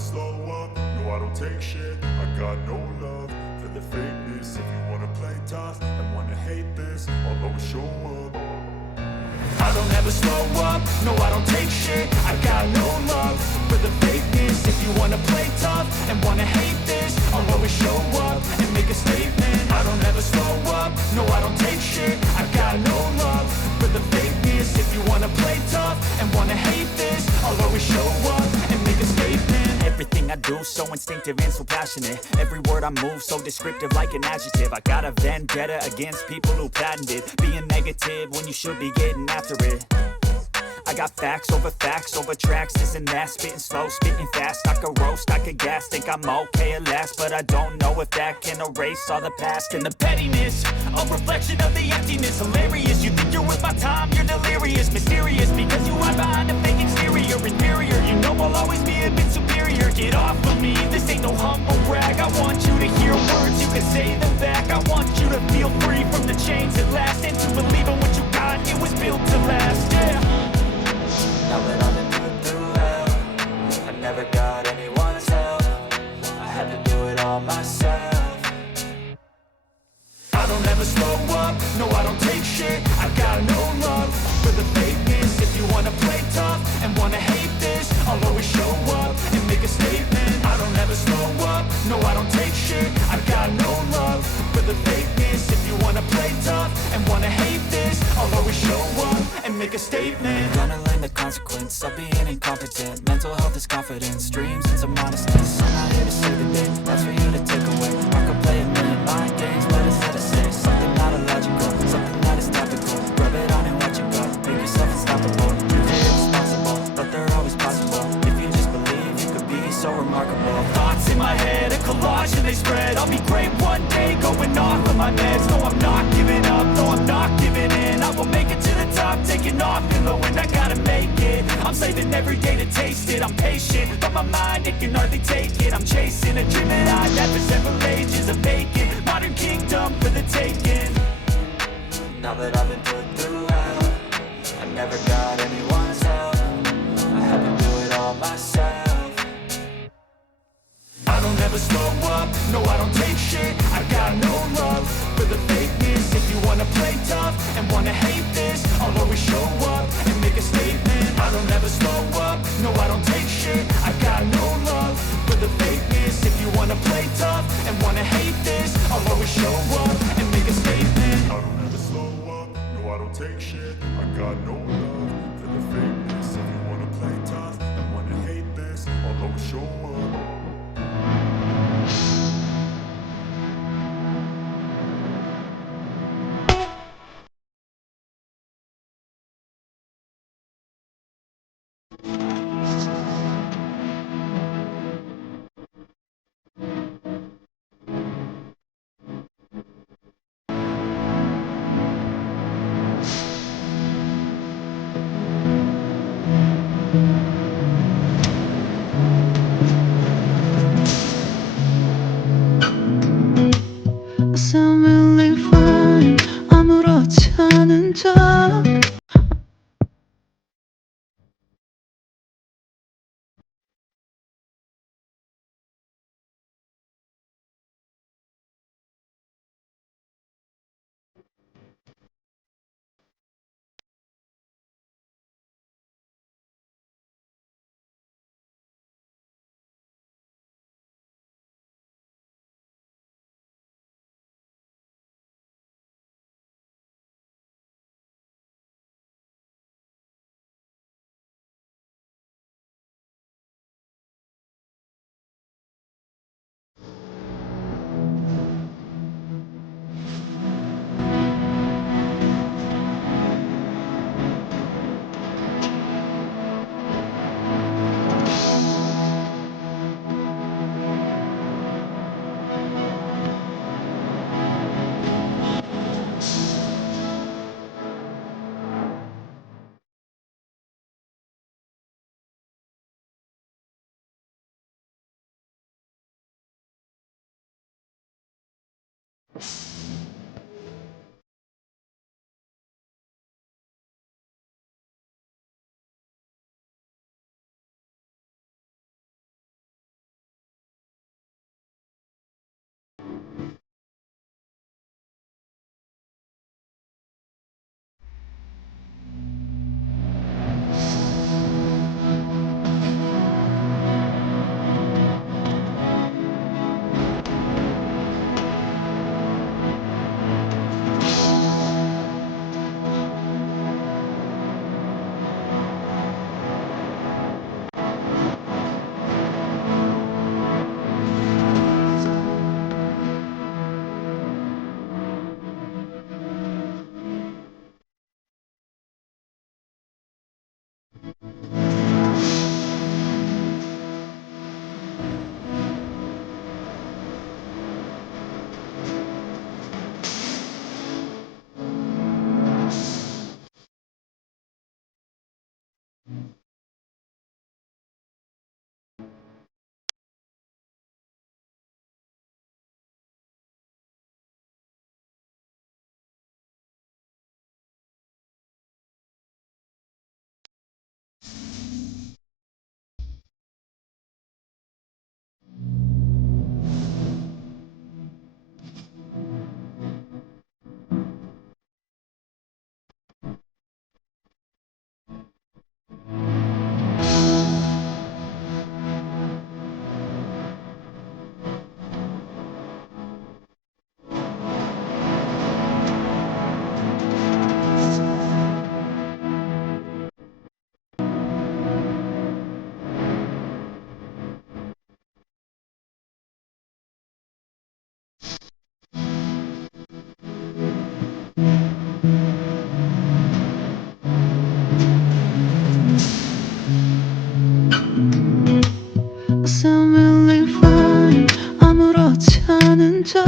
slow up, no I don't take shit. I got no love for the fakeness. If you wanna play tough and wanna hate this, I'll always show up. I don't ever slow up, no I don't take shit. I got no love for the fakeness. If you wanna play tough and wanna hate this, I'll always show up and make a statement. I don't ever slow up, no I don't take shit. I got no love for the fakeness. If you wanna play tough and wanna hate this, I'll always show up and make a statement. Everything I do so instinctive and so passionate. Every word I move so descriptive like an adjective. I got a vendetta against people who patented being negative when you should be getting after it. I got facts over tracks, this and that. Spitting slow, spitting fast. I could roast, I could gas. Think I'm okay at last, but I don't know if that can erase all the past. And the pettiness, a reflection of the emptiness. Hilarious, you think you're worth my time, you're delirious. Mysterious, because you hide behind a fake exterior. Inferior, you know I'll always be a bit superior. Get off of me, this ain't no humble brag. I want you to hear words, you can say them back. I want you to feel free from the chains at last, and to believe in what you got, it was built to last, yeah. Now that I've been put through hell, I never got anyone's help. I had to do it all myself. I don't ever slow up, no I don't take shit. I got no love for the fakeness. If you wanna play tough and wanna hate this, I'll always show up and make a statement. I don't ever slow up, no I don't take shit. I got no love for the fakeness. If you wanna play tough and wanna hate this, I'll always show up and make a statement. Gonna learn the consequence of being incompetent. Mental health is confidence, dreams and some honestness. I'm not here to save the day, that's for you to take away. I could play a million mind games, but instead I say something not illogical, something that is topical. Rub it on and watch it go, make yourself unstoppable. You can be responsible, but they're always possible. If you just believe, you could be so remarkable. Thoughts in my head, a collage and they spread. I'll be great one day, going off of my meds. No, I'm not giving up, no, I'm not giving in. I will make it to the top, taking off in the wind. I gotta make it, I'm saving every day to taste it. I'm patient, but my mind, it can hardly take it. I'm chasing a dream that I've had for several ages. A vacant, modern kingdom for the taking. Now that I've been put through hell, I never got anyone's help. I had to do it all myself. I don't ever slow up, no I don't take shit. I got no love for the fakeness. If you wanna play tough and wanna hate this, I'll always show up and make a statement. I don't ever slow up, no I don't take shit. I got no love for the fakeness. If you wanna play tough and wanna hate this, I'll always show up and make a statement. I don't ever slow up, no I don't take shit. I got no love for the fakeness. If you wanna play tough and wanna hate this, I'll always show up. looks I'm really fine 아무렇지 않은 척